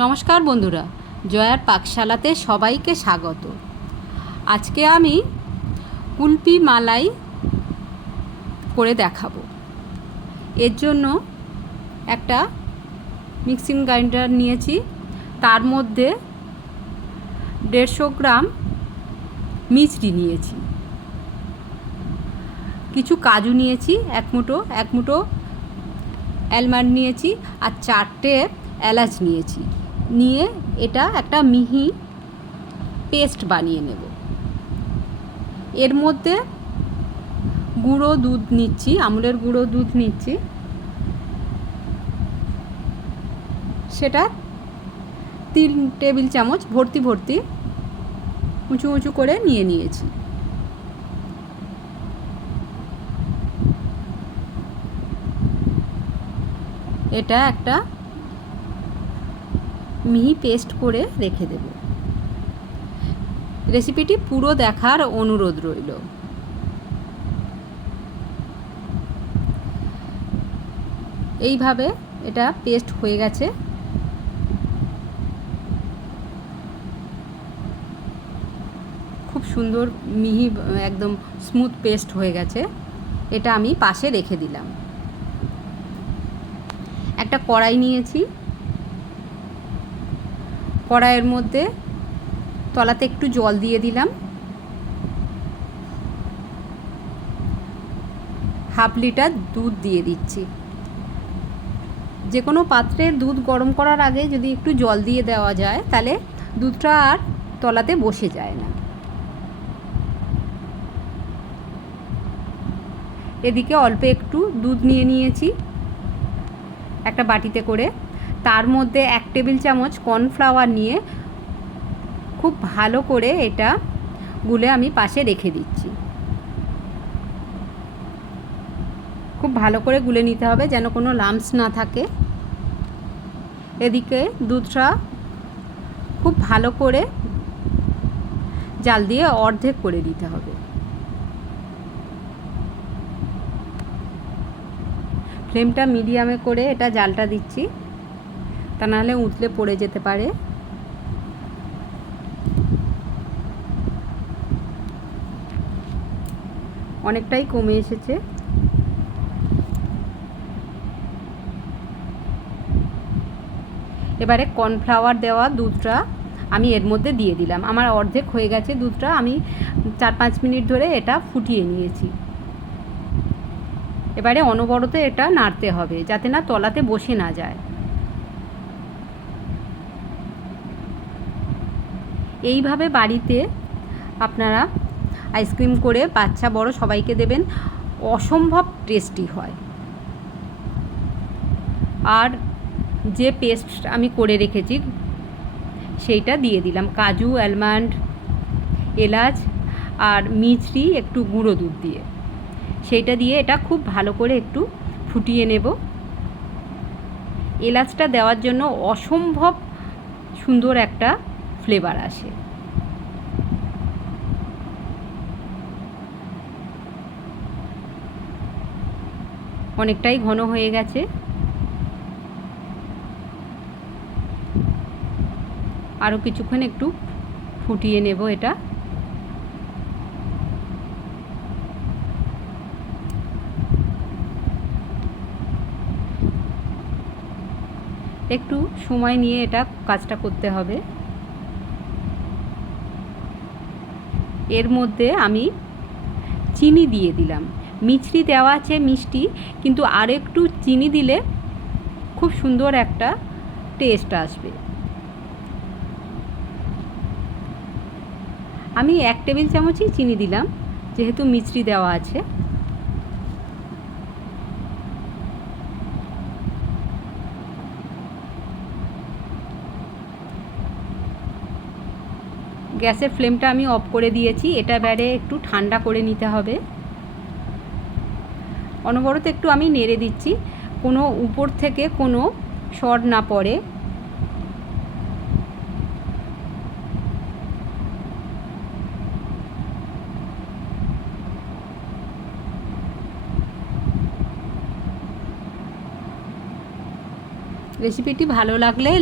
নমস্কার বন্ধুরা, জয়ার পাকশালাতে সবাইকে স্বাগত। আজকে আমি কুলপি মালাই করে দেখাবো। এর জন্য একটা মিক্সিং গ্রাইন্ডার নিয়েছি। তার মধ্যে দেড়শো গ্রাম মিচড়ি নিয়েছি। কিছু কাজু নিয়েছি, এক মুঠো এক মুঠো অ্যালমন্ড নিয়েছি আর চারটে এলাচ নিয়েছি। নিয়ে এটা একটা মিহি পেস্ট বানিয়ে নেব। এর মধ্যে গুঁড়ো দুধ নিচ্ছি, আমুলের গুঁড়ো দুধ নিচ্ছি। সেটা তিন টেবিল চামচ ভর্তি ভর্তি উঁচু উঁচু করে নিয়ে নিয়েছি। এটা একটা মিহি পেস্ট করে রেখে দেব। রেসিপিটি পুরো দেখার অনুরোধ রইল। এইভাবে এটা পেস্ট হয়ে গেছে। খুব সুন্দর মিহি, একদম স্মুথ পেস্ট হয়ে গেছে। এটা আমি পাশে রেখে দিলাম। একটা কড়াই নিয়েছি। কড়াইয়ের মধ্যে তলাতে একটু জল দিয়ে দিলাম। হাফ লিটার দুধ দিয়ে দিচ্ছি। যে কোনো পাত্রে দুধ গরম করার আগে যদি একটু জল দিয়ে দেওয়া যায়, তাহলে দুধটা আর তলাতে বসে যায় না। এদিকে অল্প একটু দুধ নিয়ে নিয়েছি। একটা বাটিতে করে তার মধ্যে এক টেবিল চামচ কর্নফ্লাওয়ার নিয়ে খুব ভালো করে এটা গুলে আমি পাশে রেখে দিচ্ছি। খুব ভালো করে গুলে নিতে হবে যেন কোনো লামস না থাকে। এদিকে দুধটা খুব ভালো করে জাল দিয়ে অর্ধেক করে দিতে হবে। ফ্লেমটা মিডিয়ামে করে এটা জালটা দিচ্ছি। তা নাহলে উতলে পড়ে যেতে পারে। অনেকটাই কমে এসেছে। এবারে কর্নফ্লাওয়ার দেওয়া দুধটা আমি এর মধ্যে দিয়ে দিলাম। আমার অর্ধেক হয়ে গেছে দুধটা, আমি চার পাঁচ মিনিট ধরে এটা ফুটিয়ে নিয়েছি। এবারে অনবরত এটা নাড়তে হবে, যাতে না তলাতে বসে না যায়। এইভাবে বাড়িতে আপনারা আইসক্রিম করে বাচ্চা, বড় সবাইকে দেবেন। অসম্ভব টেস্টি হয়। আর যে পেস্ট আমি করে রেখেছি, সেইটা দিয়ে দিলাম। কাজু অ্যালমন্ড এলাচ আর মিছরি, একটু গুঁড়ো দুধ দিয়ে। সেইটা দিয়ে এটা খুব ভালো করে একটু ফুটিয়ে নেব। এলাচটা দেওয়ার জন্য অসম্ভব সুন্দর একটা ফ্লেভার আসে। অনেকটাই ঘন হয়ে গেছে। আরও কিছুক্ষণ একটু ফুটিয়ে নেব এটা। একটু সময় নিয়ে এটা কাজটা করতে হবে। এর মধ্যে আমি চিনি দিয়ে দিলাম। মিছরি দেওয়া আছে মিষ্টি, কিন্তু আর একটু চিনি দিলে খুব সুন্দর একটা টেস্ট আসবে। আমি এক টেবিল চামচই চিনি দিলাম, যেহেতু মিছরি দেওয়া আছে। গ্যাসের ফ্লেমটা আমি অফ করে দিয়েছি। এটা এবারে একটু ঠান্ডা করে নিতে হবে। অনবরত একটু আমি নেড়ে দিচ্ছি। কোনো উপর থেকে কোনো শর্ট না পড়ে। রেসিপিটি ভালো লাগলে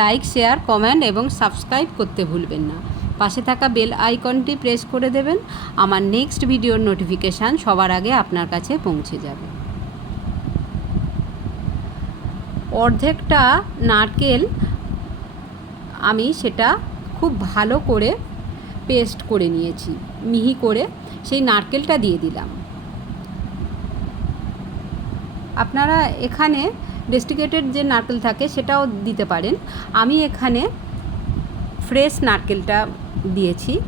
লাইক, শেয়ার, কমেন্ট এবং সাবস্ক্রাইব করতে ভুলবেন না। পাশে থাকা বেল আইকনটি প্রেস করে দেবেন। আমার নেক্সট ভিডিওর নোটিফিকেশান সবার আগে আপনার কাছে পৌঁছে যাবে। অর্ধেকটা নারকেল আমি সেটা খুব ভালো করে পেস্ট করে নিয়েছি, মিহি করে। সেই নারকেলটা দিয়ে দিলাম। আপনারা এখানে ডেস্টিকেটেড যে নারকেল থাকে সেটাও দিতে পারেন। আমি এখানে ফ্রেশ নারকেলটা দিয়েছি।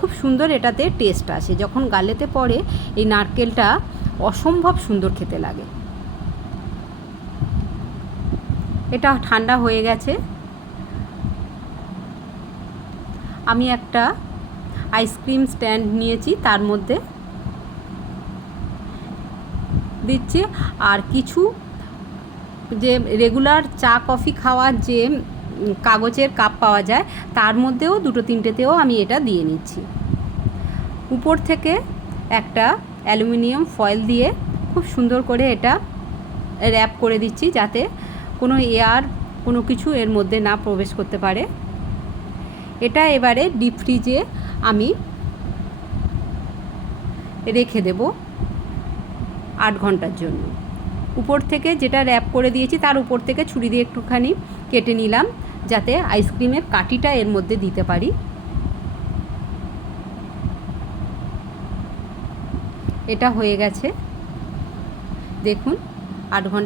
খুব সুন্দর এটাতে টেস্ট আসে। যখন গালেতে পড়ে, এই নারকেলটা অসম্ভব সুন্দর খেতে লাগে। এটা ঠান্ডা হয়ে গেছে। আমি একটা আইসক্রিম স্ট্যান্ড নিয়েছি, তার মধ্যে দিচ্ছি। আর কিছু যে রেগুলার চা কফি খাওয়ার যে কাগজের কাপ পাওয়া যায়, তার মধ্যেও দুটো তিনটেতেও আমি এটা দিয়ে নিচ্ছি। উপর থেকে একটা অ্যালুমিনিয়াম ফয়েল দিয়ে খুব সুন্দর করে এটা র্যাপ করে দিচ্ছি যাতে কোনো এয়ার কোনো কিছু এর মধ্যে না প্রবেশ করতে পারে। এটা এবারে ডিপ ফ্রিজে আমি রেখে দেব আট ঘণ্টার জন্য। উপর থেকে যেটা র্যাপ করে দিয়েছি, তার উপর থেকে ছুরি দিয়ে একটুখানি কেটে নিলাম। যাতে আইসক্রিমের কাটিটা এর মধ্যে দিতে পারি। এটা হয়ে গেছে। দেখুন আট ঘণ্টা